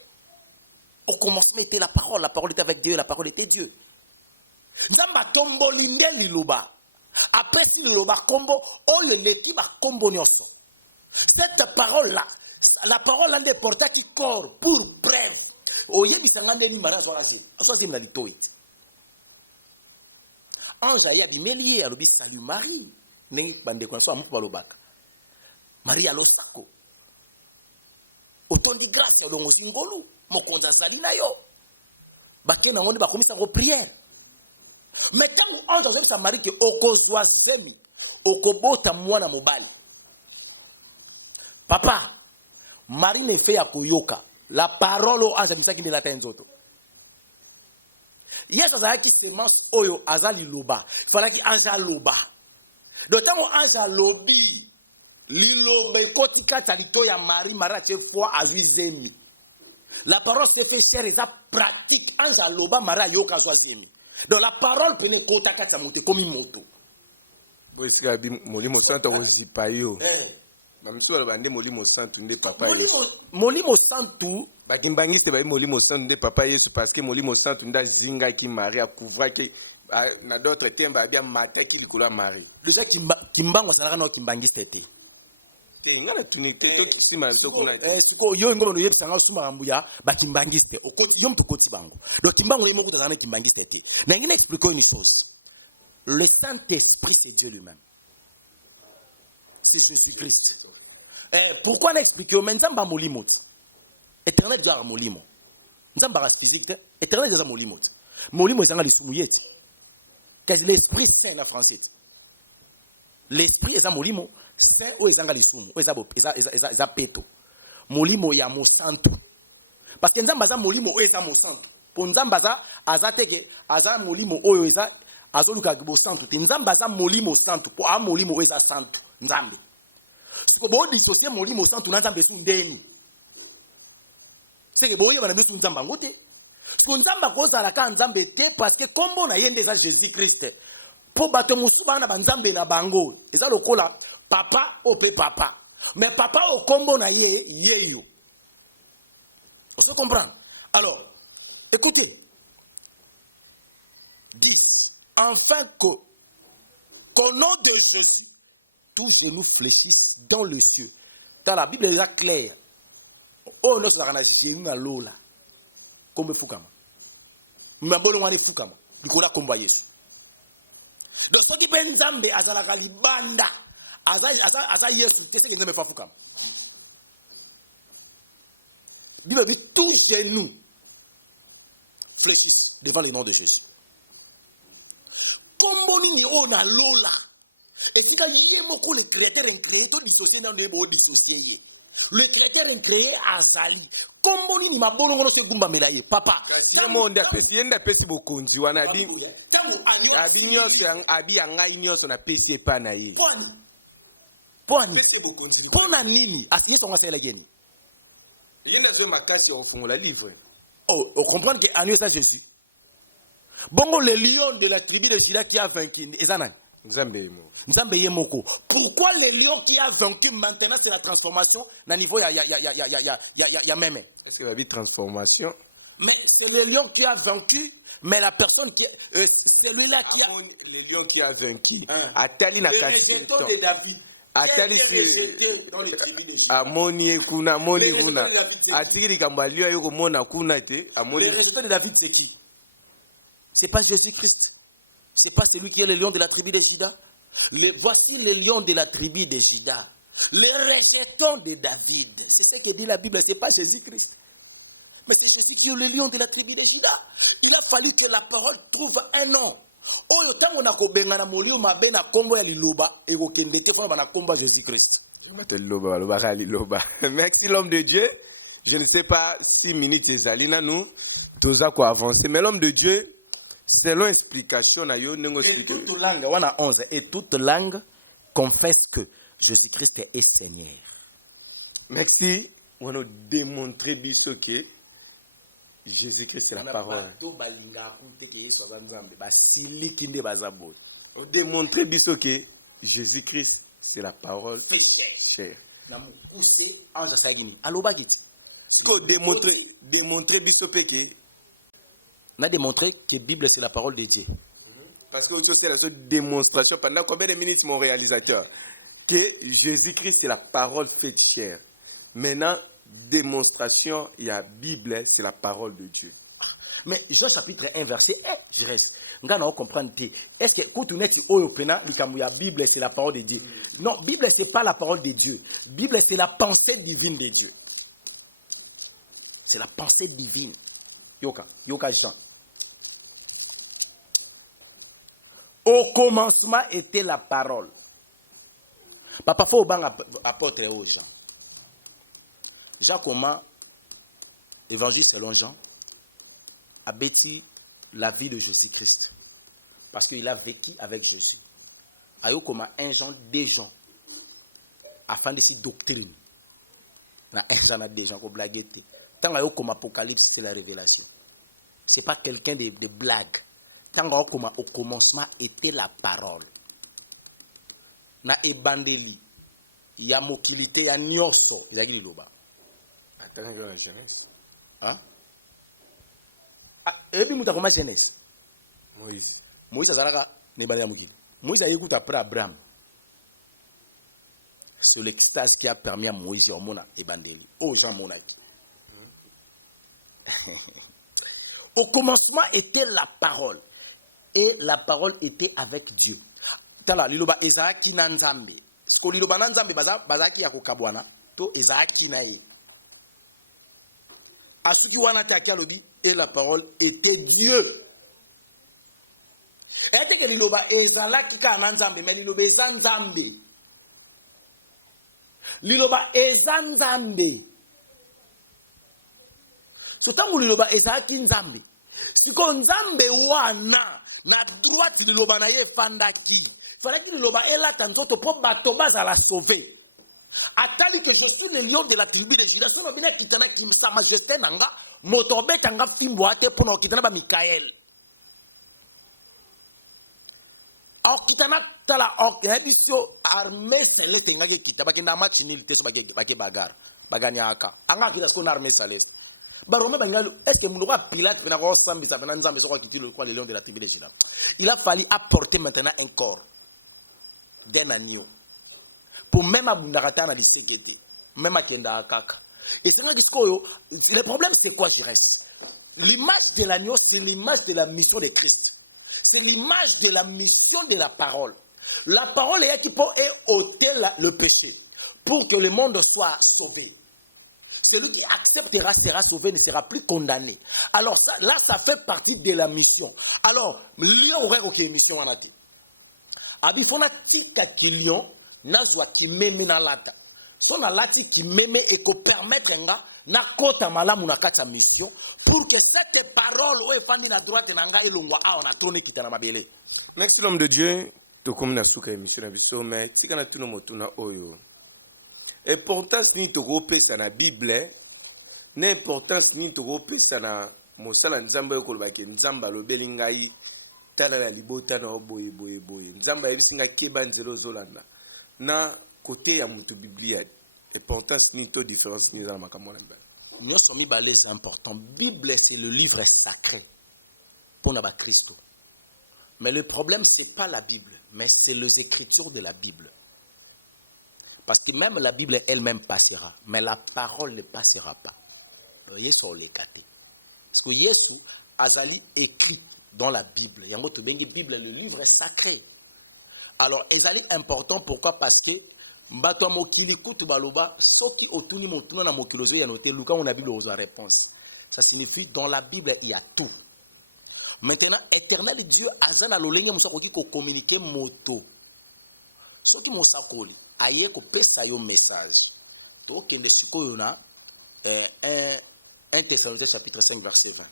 Au commencement était la parole était avec Dieu, la parole était Dieu. Nzamba tomboli nde liloba. Après si liloba kombo, oyo leki ba kombo nyoso. Cette parole là, la parole est portée qui corps pour preuve. Oye bisangande ni mara zoraje. Asozi mna litoi. Anza ya bimelié alobi salut Marie. Nengi bande kwa so amufu balobaka. Marie alosako. Otondi grâce ya longo zingolu mokonza zali na yo. Bakena ngoni bakomisa ngo prière. Mais tangu anza zebisa Marie ke okozwa zemi okobota mwana mobali. Papa, Marie ne fait ya koyoka. La parole au anza misaki de la tenzoto. Yes, azalaki semence oyo azali loba. Falaki anza loba. Dotango anza lobi. Lilobe kotika chalito ya Marie marache foi à zemi. La parole se fait chair et ça pratique anza loba mara yoka zemi. Donc la parole pene kotaka tamote komi moto. Boisika bi molimo santo ozipa yo. Mamtu alobande molimo santo nde papa Yesu. Molimo santo bakimbangiste ba molimo santo nde papa Yesu parce que molimo santo nda zinga ki Maria couvra ki na d'autres temps ba bien matin ki likolo Marie. Déjà kimbango salaka na kimbangiste te. Ngana tunite to kisima to kuna. Siko yo ngono yebisanga usuma ambuya bakimbangiste. Okoti yo mtu koti bango. Donc kimbango ni mokuta sana kimbangiste te. Na ngine expliquer une chose. Le Saint-Esprit c'est Dieu lui-même. C'est Jésus-Christ. Pourquoi n'expliquer au Nzamba molimo? Éternel Dieu a molimo. Nzamba physique, éternel Dieu a molimo. Molimo ezanga lisumuyeti. Car l'Esprit Saint en français. L'Esprit est molimo, Saint ou ezanga lisumu, ou eza peto. Molimo ya mo santo. Parce que Nzamba za molimo ou eza mo santo. Pour Nzamba za azateke aza molimo oyo eza azoluka bo santo. Nzamba za molimo santo, pour a molimo eza santo. Nzambe. Si vous dissociez molimo santo na Nzambe su ndeni. C'est que boye bana besu Nzamba ngote. Si Nzamba kozala ka Nzambe te parce que kombo na yende za Jésus Christ. Po bato musu bana ba Nzambe na bango. Eza lokola papa ope papa. Mais papa o kombo na ye yeyo. On se comprend. Alors, écoutez. Dit enfin qu'au nom de Jésus tous genoux fléchissent dans le cieux. Dans la Bible, elle est claire. Oh, nous sommes Jésus à l'eau là. Comme Fukama. Nous avons Fukama. Du coup, là, comme Yesu. Donc, ce qui est Nzambe, Azala Libanda, Aza Yesu, qu'est-ce que Nzambe pas Fukama? Bible dit tous genoux fléchissent devant le nom de Jésus. Comme on a l'eau là. Et si le créateur incréé, tout dissocié dans le beau dissocié. Le créateur incréé Azali. Comment ni ma bolongo se gumba melaye papa. Monde apesi yenda pesi bokonzi wana bi. Abi nyose abi angai nyose na pesi epa na ye. Poni. Pona nini? Asiye songa sela yeni. Yenda zo makasi ofungola livre. Oh, on comprend que Agneau c'est Jésus. Bongo le lion de la tribu de Juda qui a vaincu Ezanan. Nzambe Yemoko. Pourquoi le lion qui a vaincu maintenant c'est la transformation na niveau ya même. Parce que la vie transformation. Mais c'est le lion qui a vaincu, mais la personne qui celui-là qui a le lion qui a vaincu. Atali na rejeton de David. Atali rejeté dans les tribus de Juda. Amoni kuna moni kuna. Atiki kambalio yoko mona kuna te. Amoni. Le rejeton de David c'est qui? C'est pas Jésus-Christ. C'est pas celui qui est le lion de la tribu de Juda. Voici le lion de la tribu de Juda. Le rejeton de David. C'est ce que dit la Bible, c'est pas Jésus-Christ. Mais c'est Jésus qui est le lion de la tribu de Juda. Il a fallu que la parole trouve un nom. Oyo tango na kobenga na molio mabe na kombo ya liloba ekokende te fona na kombo ya Jésus-Christ. Merci l'homme de Dieu. Je ne sais pas si minutes ezali nous tous à quoi avancer, mais l'homme de Dieu selon explication na yo nengo expliquer. Et toute langue, on a 11, et toute langue confesse que Jésus-Christ est Seigneur. Merci. On a démontré biso que Jésus-Christ est la parole. On a démontré biso que Jésus-Christ c'est la parole. C'est cher. Démontrer biso que on a démontré que la Bible c'est la parole de Dieu. Parce que c'est la démonstration pendant combien de minutes mon réalisateur que Jésus-Christ c'est la parole faite chair. Maintenant démonstration il y a Bible c'est la parole de Dieu. Mais Jean chapitre 1 verset 1 je reste. Ngana comprendre est-ce que quand on est au pena la Bible c'est la parole de Dieu. Non, Bible c'est pas la parole de Dieu. Bible c'est la pensée divine de Dieu. C'est la pensée divine. Yoka Jean. Au commencement était la parole. Papa faut bang apôtre aux gens. Jean comment évangile selon Jean a bâti la vie de Jésus-Christ parce qu'il a vécu avec Jésus. Ayo comment un Jean des gens afin de cette doctrine. Na un Jean a des gens ko blagueté. Tant ayo comme Apocalypse c'est la révélation. C'est pas quelqu'un de blague. Tant comme au commencement était la parole. Na ebandeli ya mokilité ya nyoso il a dit loba. Attends la Genèse. Hein? Et puis muta comme Genèse. Moïse azalaka ne bali ya mokili. Moïse a écouté après Abraham. C'est l'extase qui a permis à Moïse de mona ebandeli. Oh Jean monaki. Au commencement était la parole. Et la parole était avec Dieu. Tala liloba ezaki na nzambe. Ko liloba na nzambe bazaki ya kokabwana to ezaki na ye. Asuki wana taki alobi et la parole était Dieu. Et que liloba ezalaki ka na nzambe mais liloba eza nzambe. Liloba eza nzambe. Sotangu liloba ezalaki nzambe. Siko nzambe wana na droite liloba na ye fandaki. Fallait qu'il liloba elata nzoto po bato bazala sauver. Atali que je suis le lion de la tribu de Juda. Sono bina kitana ki sa majesté nanga motobe tanga fimbo ate pono kitana ba Mikael. Au kitana tala ok ebisio armée céleste ngake kitaba kenda match nil te so bake bagar baganyaka. Anga kita sko na armée céleste. Barome bangalu est-ce que mouloka Pilate vena ko sambisa vena nzambe so ko kitilo quoi le lion de la tribu de Juda. Il a fallu apporter maintenant un corps d'un agneau. Pour même abundarata na lisekete, même akenda akaka. Et c'est là le problème c'est quoi je reste. L'image de l'agneau c'est l'image de la mission de Christ. C'est l'image de la mission de la parole. La parole est qui peut ôter le péché pour que le monde soit sauvé. Celui qui acceptera sera sauvé, ne sera plus condamné. Alors ça, là, ça fait partie de la mission. Alors, il y aurait une mission en athée. Abifona tika kilion nazwa ki meme na lata. So na lati ki meme et ko permettre nga na kota malamu na kata mission pour que cette parole ou efandi na droite na nga elongwa a on a tourné kitana mabele. Merci l'homme de Dieu. To comme na suka émission na biso mais sikana tuno motuna oyo. Importance ni to kopesa na Bible, n'importance ni to kopesa na mosala nzambe ko lobaki nzamba lobeli ngai tala la libota na boye boye boye nzamba yebisinga keba nzelo zolanda na côté ya mutu biblia importance ni to différence ni za makambo na nzamba nous sommes balés important. Bible c'est le livre sacré pour naba Christo. Mais le problème c'est pas la Bible, mais c'est les écritures de la Bible. Parce que même la Bible elle-même passera, mais la parole ne passera pas. Yesu on l'écarte. Parce que Yesu azali écrit dans la Bible. Yango to bengi Bible le livre sacré. Alors ezali important pourquoi parce que mbato mokili kutu baloba soki otuni motuna na mokilozo ya noté Luka on a Bible aux réponse. Ça signifie dans la Bible il y a tout. Maintenant éternel Dieu azana lolenge musakoki ko communiquer moto. Soki mosakoli aye ko pesa yo message. To kende sikoyo na 1 Thessaloniciens chapitre 5 verset 20.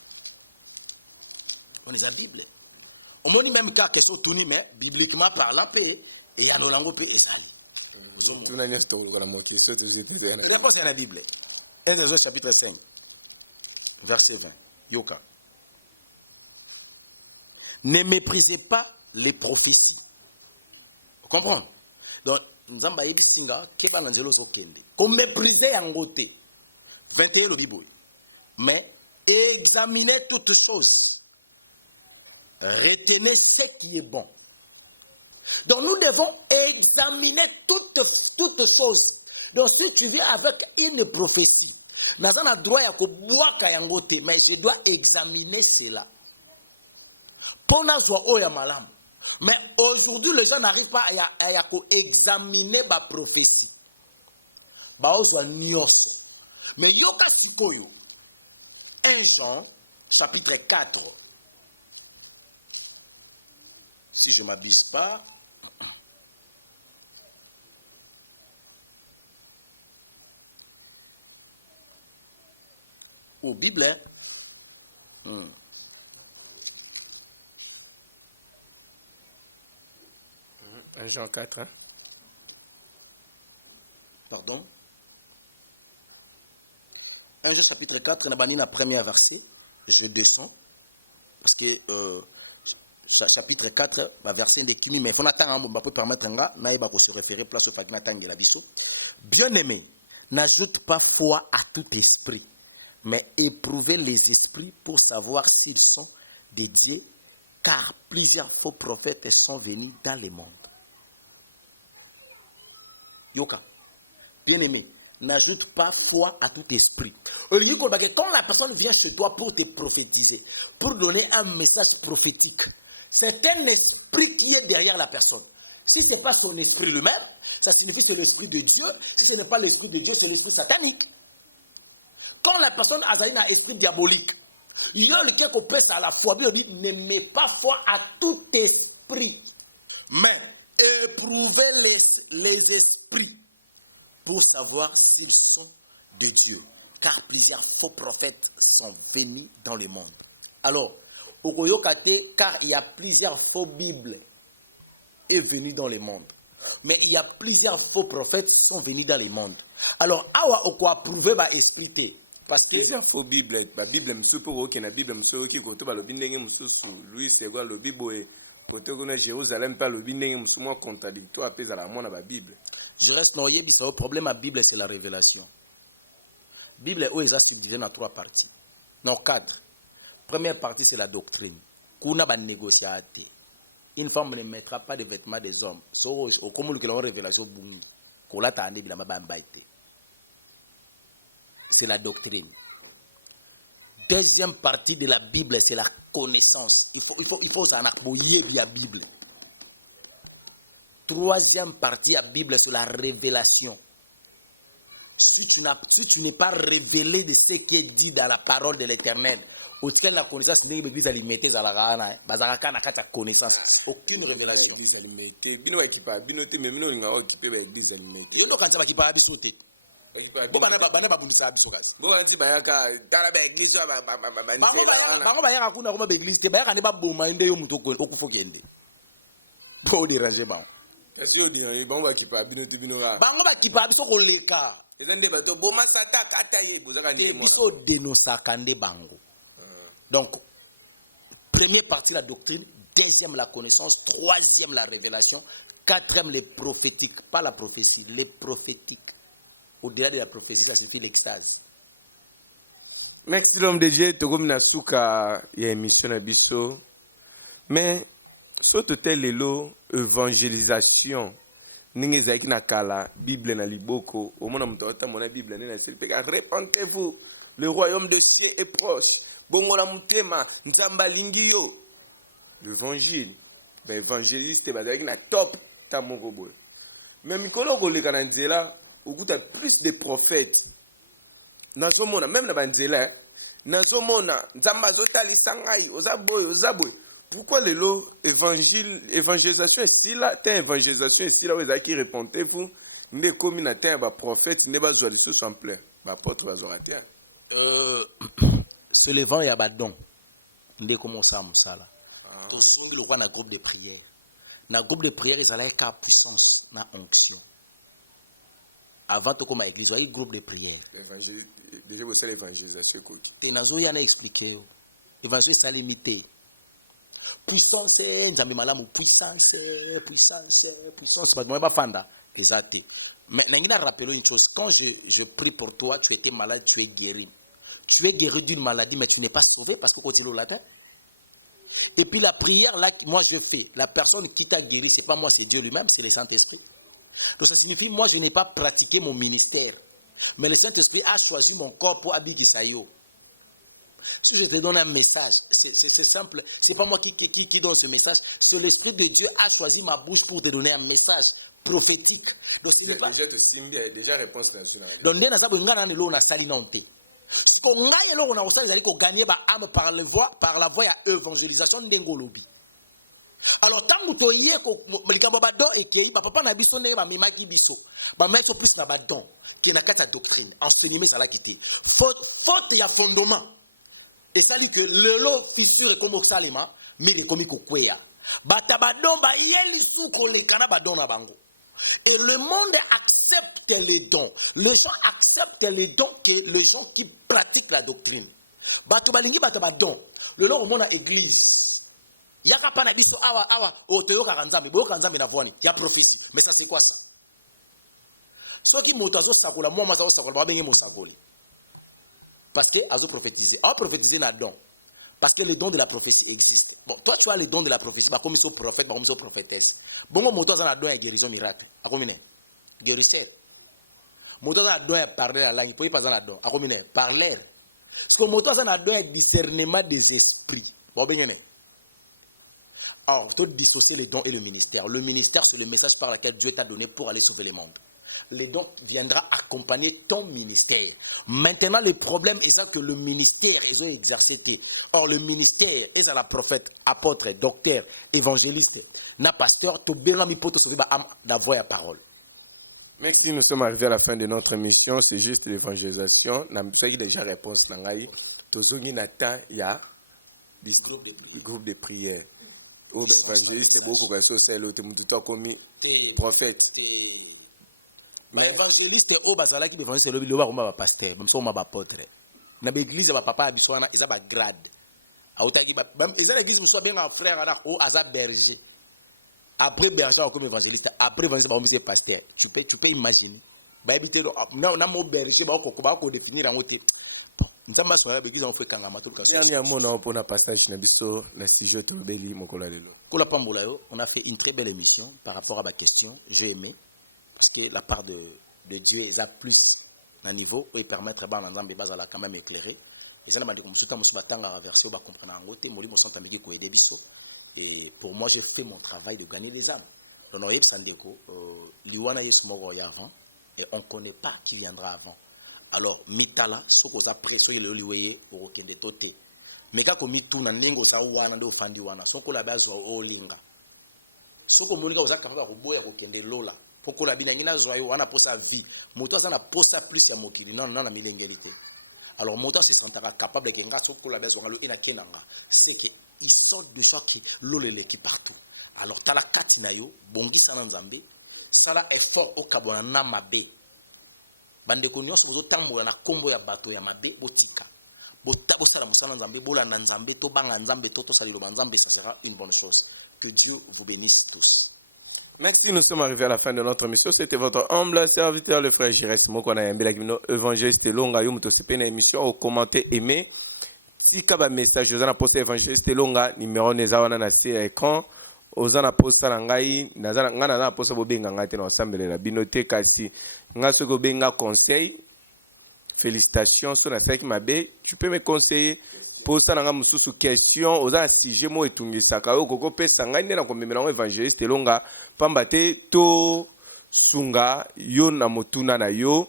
On est la Bible. On moni même cas question tuni mais bibliquement parlant et ya nolango pe ezali. Tu n'as rien à la moitié, c'est la réponse est dans la Bible. 1 Thessaloniciens chapitre 5 verset 20. Yoka. Ne méprisez pas les prophéties. Vous comprenez? Donc, nous avons dit que keba l'angelo zokende. Comme mépriser yangote. 21 le Bible. Mais examinez toutes choses. Retenez ce qui est bon. Donc nous devons examiner toutes choses. Donc si tu viens avec une prophétie, nous avons le droit à boire yangote, mais je dois examiner cela. Pour nous malam. Mais aujourd'hui les gens n'arrivent pas à examiner ma prophétie. Ba ozwa nyoso. Mais yoka sikoyo. 1 Jean chapitre 4. Si je ne m'abuse pas. Au Bible. 1 Jean 4. Hein? Pardon. 1 Jean chapitre 4, on a banni la première verset. Je descends. Parce que chapitre 4, verset de Kimi, mais il faut attendre, on peut permettre de se référer place au Pagna Tangela Bisso. Bien-aimé, n'ajoute pas foi à tout esprit, mais éprouvez les esprits pour savoir s'ils sont des dieux, car plusieurs faux prophètes sont venus dans le monde. Yoka, bien-aimé, n'ajoute pas foi à tout esprit. Quand la personne vient chez toi pour te prophétiser, pour donner un message prophétique, c'est un esprit qui est derrière la personne. Si ce n'est pas son esprit lui-même, ça signifie que c'est l'esprit de Dieu. Si ce n'est pas l'esprit de Dieu, c'est l'esprit satanique. Quand la personne a un esprit diabolique, il y a lequel qu'on pèse à la foi. Bible dit, ne mets pas foi à tout esprit, mais éprouvez les esprits pour savoir s'ils sont de Dieu. Car plusieurs faux prophètes sont venus dans le monde. Alors, Okoyokate, car il y a plusieurs faux Bibles est venu dans le monde. Mais il y a plusieurs faux prophètes qui sont venus dans le monde. Alors, awa oko approuvé ba esprit. Parce que plusieurs faux Bibles, la Bible msupo qui na Bible msupo qui koto ba lobi ndenge msusu, Louis Segwa lobi boye koto kuna Jérusalem pa lobi ndenge msumo contradictoire pesa la mona ba Bible. Je reste noyé bisa au problème à Bible c'est la révélation. Bible est subdivisée en 3 parties. Non, 4. Première partie, c'est la doctrine. Kuna ba négociate. Une femme ne mettra pas de vêtements des hommes. So, comme le révélation bungi. Kola ta ande bila mabamba ite. C'est la doctrine. Deuxième partie de la Bible, c'est la connaissance. Il faut s'en appuyer via la Bible. Troisième partie de la Bible, c'est la révélation. Si tu n'es pas révélé de ce qui est dit dans la parole de l'Éternel, auquel la connaissance n'est pas alimentée dans la rana, la connaissance, aucune révélation. Donc, Première partie, la doctrine. Deuxième, la connaissance. Troisième, la révélation. Quatrième, les prophétiques. Pas la prophétie, les prophétiques. Au-delà de la prophétie, ça suffit l'extase. Merci l'homme de Dieu, Togom Nasuka, il y a émission à Bisso. Mais, surtout tel évangélisation, ninge zaki na kala, Bible na liboko, au moins on mon Bible na sirteka, répentez-vous, le royaume de Dieu est proche. Bongo la mutema, nzamba lingio. L'évangile, ben évangéliste, ben zaki na top, ta mongo boy. Mais mikolo koleka na nzela, okuta plus de prophètes. Nazomona même na banzela nazomona nzamba zotalisa ngai ozaboy pourquoi lelo évangélisation est là ta évangélisation est là où qui répondez-vous nde komi na ta ba prophète ne ba zwa lisusu en plein ba apôtre bazoratia se levant ya badon nde commence à musala osomi lokwa na groupe de prière ezalaki ka puissance na onction. Avant de commencer à l'église, il y a un groupe de prière. Déjà, vous savez l'évangélisation. Et nous avons expliqué. L'évangélisation est limité. Puissance, nous avons puissance. Pas fanda. Exact. Mais nous avons rappelé une chose. Quand je prie pour toi, tu étais malade, tu es guéri. Tu es guéri d'une maladie, mais tu n'es pas sauvé parce que tu es au latin. Et puis la prière, là, moi je fais. La personne qui t'a guéri, ce n'est pas moi, c'est Dieu lui-même, c'est le Saint-Esprit. Donc ça signifie, moi je n'ai pas pratiqué mon ministère. Mais le Saint-Esprit a choisi mon corps pour habiter Sayo. Si je te donne un message, c'est simple. Ce n'est pas moi qui donne ce message. C'est l'Esprit de Dieu a choisi ma bouche pour te donner un message prophétique. Donc ce n'est pas... Déjà réponse là. Donc dès que sali nante. Si on a gagné par la voie à évangélisation d'Engolobi. Alors tant que tu es badon et que papa na biso ne ba memaki biso ba mettre plus na badon qui na kata doctrine enseignement ça la quitter faute ya fondement et ça dit que le lot fissure comme salema mais les komi ko kwea bata badon ba yeli sou ko le kana badon na bango et le monde accepte les dons. Les gens acceptent les dons que les gens qui pratiquent la doctrine. Bato balingi bata badon le lot au monde à église. Yaka pana biso awa otoyoka kanzambe boyoka nzambe na voani ya prophétie mais ça c'est quoi ça soki moto azo sakola moi maso sakola ba bengi mosakoli parce que azo prophétiser na don parce que le don de la prophétie existe. Bon toi tu as le don de la prophétie ba comme so prophète ba comme so prophétesse bongo moto aza na don ya guérison miracle akomine guérisseur moto aza na don ya parler la langue pour pas na don akomine parler parce que moto aza na don ya discernement des esprits ba bengi. Alors, il faut dissocier les dons et le ministère. Le ministère, c'est le message par lequel Dieu t'a donné pour aller sauver le monde. Les dons viendra accompagner ton ministère. Maintenant, le problème est ça que le ministère est exercé. Or, le ministère est à la prophète, apôtre, docteur, évangéliste, na pasteur, to berami poto sauver la voix et parole. Merci, nous sommes arrivés à la fin de notre émission. C'est juste l'évangélisation. Nous avons fait déjà réponse. Nous groupe de prière. Oh, ben, évangéliste, c'est beaucoup de choses, c'est l'autre, comme prophète. Mais évangéliste, oh, bazala qui évangéliste, c'est le roi, pasteur, même si on m'a apôtre. Dans l'église, papa a besoin, ils ont un grade. Ils ont l'église, ils sont bien un frère, oh, à berger. Après berger, comme évangéliste, après évangéliste, c'est pasteur. Tu peux imaginer. Bah, éviter, non, mon berger, bah, on va définir en côté. Dernier mot pour le passage na sujet tobeli mokola lelo. Kola pambola yo, on a fait une très belle émission par rapport à ma question. J'ai aimé parce que la part de Dieu est à plus un niveau et permettre ba nzambe bazala quand même éclairé. Et ça m'a dit comme tout temps batanga version ba comprendre en côté molimo santa meki ko aider biso. Et pour moi j'ai fait mon travail de gagner des âmes. Donc oyeb sandeko liwana yesu moko ya avant et on connaît pas qui viendra avant. Alors mitala soko za preso ile liweye okende tote meka ko mituna ndingo sa wana ndo fandi wana soko la bazwa olinga soko molinga ozaka fa ko boya ko kende lola poko la bina ngina zwa yo wana posa vie moto azana posta plus ya mokili non na milengelité. Alors moto se sentara capable que nga soko la bazwa ngalo ina kenanga c'est que il sort de choc lolele qui partout. Alors tala kati na yo bongi sana nzambe sala effort o kabona na mabe bande ko nyonso bozo tambola na kombo ya bato ya mabe botika bosala mosala nzambe bolanda nzambe tobanga nzambe tosala liloba nzambe, ça sera une bonne chose. Que Dieu vous bénisse tous. Merci, nous sommes arrivés à la fin de notre émission. C'était votre humble serviteur, le frère Jires Mokona Yambela Gimino, évangéliste Longa, Yomuto Sepena émission, au commenter, aimé. Si kaba message, vous en poste évangéliste Longa, numéro Nezawana na écran, vous en poste Langai, Nazana poste Bobenga ngate na ensemble la binote kasi, ngaso Gobenga conseil. Félicitations, sur la sec mabe, tu peux me conseiller. Posta nanga mususu question oza sujet mo etungisaka yo koko pesa ngai nde na komemela ngo évangéliste Longa pamba te to sunga yo na motuna na yo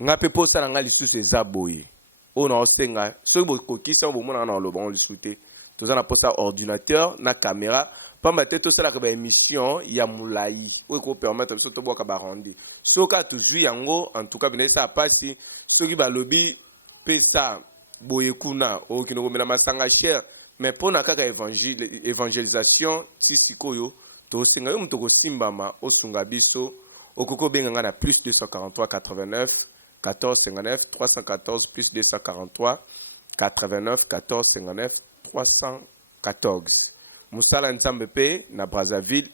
nga pe posta nanga lisusu eza boye o na osenga soki bokokisa bomona na loba on lisute toza na posta ordinateur na caméra pamba te tosalaka ba émission ya mulai oyo ko permettre biso tobwaka barandi soka tozwi yango en tout cas binesa pasi soki balobi pesa boye kuna okino komela masanga cher mais pona kaka évangélisation ti sikoyo tosenga yo muto kosimbama osunga biso okoko benga nga na plus 243 89 14 59 314 plus 243 89 14 59 314 musala nzambe pe na Brazzaville